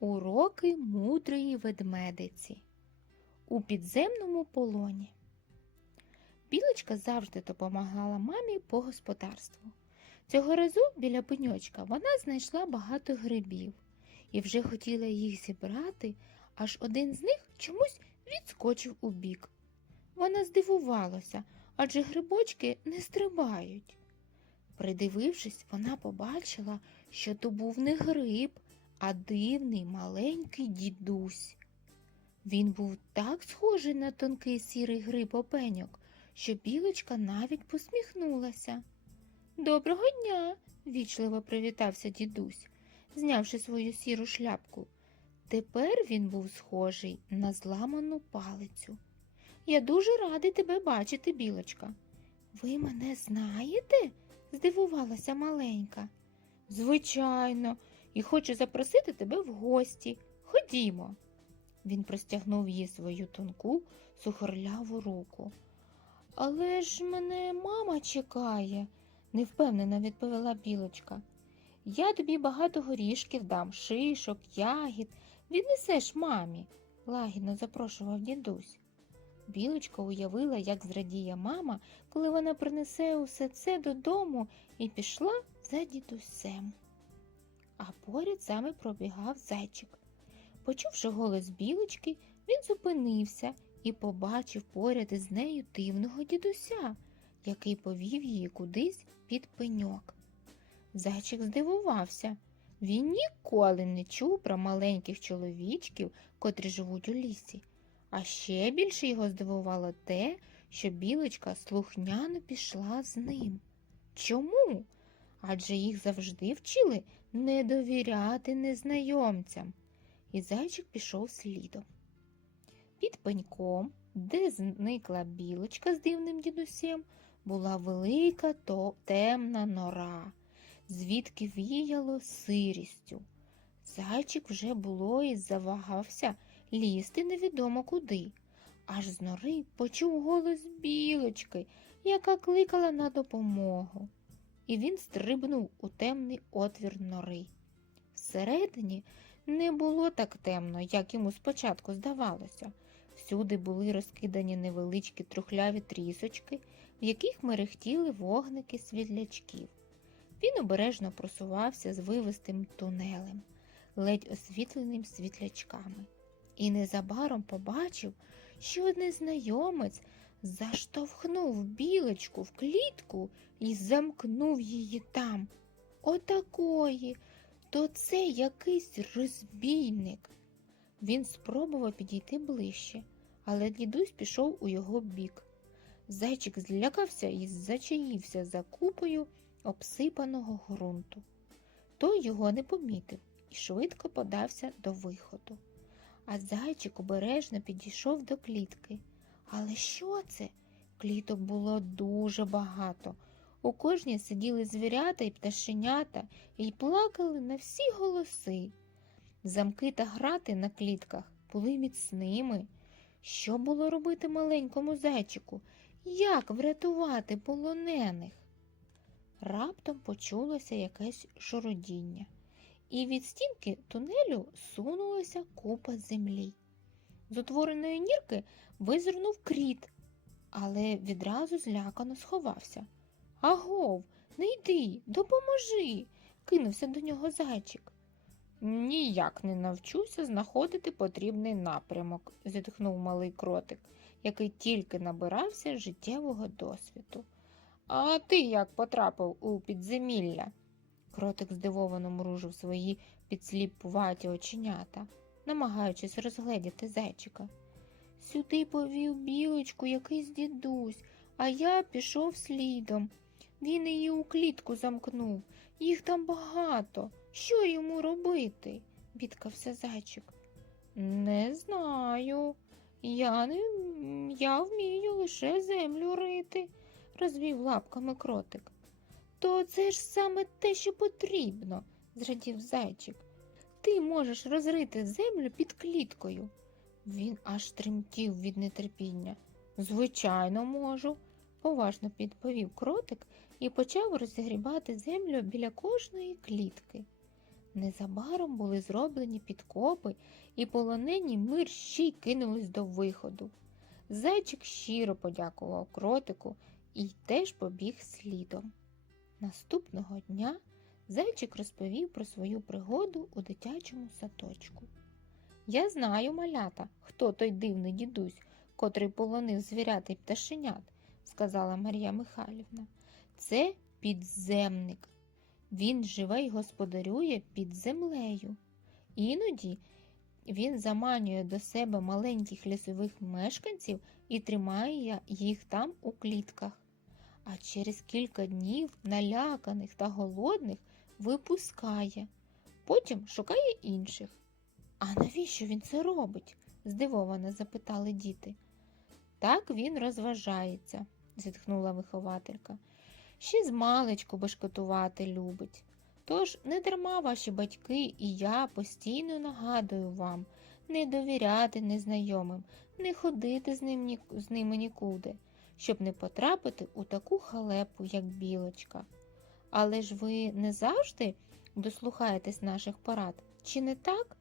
Уроки мудрої ведмедиці у підземному полоні. Білочка завжди допомагала мамі по господарству. Цього разу біля пеньочка вона знайшла багато грибів і вже хотіла їх зібрати, аж один з них чомусь відскочив у бік. Вона здивувалася, адже грибочки не стрибають. Придивившись, вона побачила, що то був не гриб, а дивний маленький дідусь. Він був так схожий на тонкий сірий гриб опеньок, що білочка навіть посміхнулася. Доброго дня, вічливо привітався дідусь, знявши свою сіру шляпку. Тепер він був схожий на зламану палицю. Я дуже радий тебе бачити, білочка. Ви мене знаєте? здивувалася маленька. Звичайно, і хочу запросити тебе в гості. Ходімо. Він простягнув їй свою тонку, сухорляву руку. Але ж мене мама чекає, невпевнено відповіла білочка. Я тобі багато горішків дам, шишок, ягід. Віднесеш мамі, лагідно запрошував дідусь. Білочка уявила, як зрадіє мама, коли вона принесе усе це додому і пішла за дідусем. А поряд саме пробігав зайчик. Почувши голос білочки, він зупинився і побачив поряд із нею дивного дідуся, який повів її кудись під пеньок. Зайчик здивувався. Він ніколи не чув про маленьких чоловічків, котрі живуть у лісі. А ще більше його здивувало те, що білочка слухняно пішла з ним. Чому? Адже їх завжди вчили не довіряти незнайомцям. І зайчик пішов слідом. Під пеньком, де зникла білочка з дивним дідусем, була велика то темна нора, звідки віяло сирістю. Зайчик вже було і завагався лізти невідомо куди. Аж з нори почув голос білочки, яка кликала на допомогу. І він стрибнув у темний отвір нори. Всередині не було так темно, як йому спочатку здавалося. Всюди були розкидані невеличкі трухляві трісочки, в яких мерехтіли вогники світлячків. Він обережно просувався з вивистим тунелем, ледь освітленим світлячками, і незабаром побачив, що незнайомець заштовхнув білочку в клітку і замкнув її там. Отакої, то це якийсь розбійник. Він спробував підійти ближче, але дідусь пішов у його бік. Зайчик злякався і зачаївся за купою обсипаного ґрунту. Той його не помітив і швидко подався до виходу. А зайчик обережно підійшов до клітки. Але що це? Кліток було дуже багато. У кожній сиділи звірята і пташенята і плакали на всі голоси. Замки та грати на клітках були міцними. Що було робити маленькому зайчику? Як врятувати полонених? Раптом почулося якесь шуродіння, і від стінки тунелю сунулася купа землі. З утвореної нірки визирнув кріт, але відразу злякано сховався. Агов, не йди, допоможи, кинувся до нього зайчик. Ніяк не навчуся знаходити потрібний напрямок, зітхнув малий кротик, який тільки набирався життєвого досвіду. А ти як потрапив у підземілля? Кротик здивовано мружив свої підсліпуваті оченята, намагаючись розгледіти зайчика. Сюди повів білочку якийсь дідусь, а я пішов слідом. Він її у клітку замкнув. Їх там багато. Що йому робити? бідкався зайчик. Не знаю. Я не я вмію лише землю рити, розвів лапками кротик. То це ж саме те, що потрібно, зрадів зайчик. Ти можеш розрити землю під кліткою. Він аж тремтів від нетерпіння. Звичайно, можу, поважно відповів кротик і почав розігрібати землю біля кожної клітки. Незабаром були зроблені підкопи, і полонені мерщій кинулись до виходу. Зайчик щиро подякував кротику і теж побіг слідом. Наступного дня зайчик розповів про свою пригоду у дитячому садочку. Я знаю, малята, хто той дивний дідусь, котрий полонив звірят і пташенят, сказала Марія Михайлівна. Це підземник. Він живе й господарює під землею. Іноді він заманює до себе маленьких лісових мешканців і тримає їх там у клітках. А через кілька днів наляканих та голодних випускає, потім шукає інших. А навіщо він це робить? здивовано запитали діти. Так він розважається, зітхнула вихователька. Ще з маличку бешкотувати любить. Тож не дарма ваші батьки і я постійно нагадую вам не довіряти незнайомим, не ходити з, ним, з ними нікуди, щоб не потрапити у таку халепу, як білочка. Але ж ви не завжди дослухаєтесь наших порад, чи не так?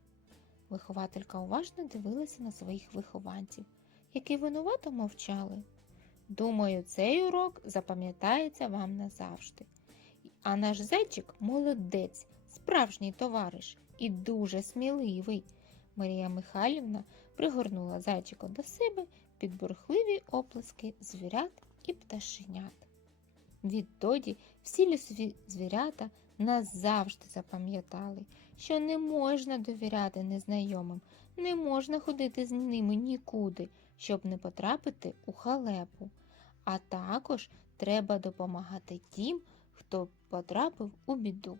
Вихователька уважно дивилася на своїх вихованців, які винувато мовчали. Думаю, цей урок запам'ятається вам назавжди. А наш зайчик молодець, справжній товариш і дуже сміливий. Марія Михайлівна пригорнула зайчика до себе під бурхливі оплески звірят і пташенят. Відтоді всі лісові звірята назавжди запам'ятали, що не можна довіряти незнайомим, не можна ходити з ними нікуди, щоб не потрапити у халепу. А також треба допомагати тим, хто потрапив у біду.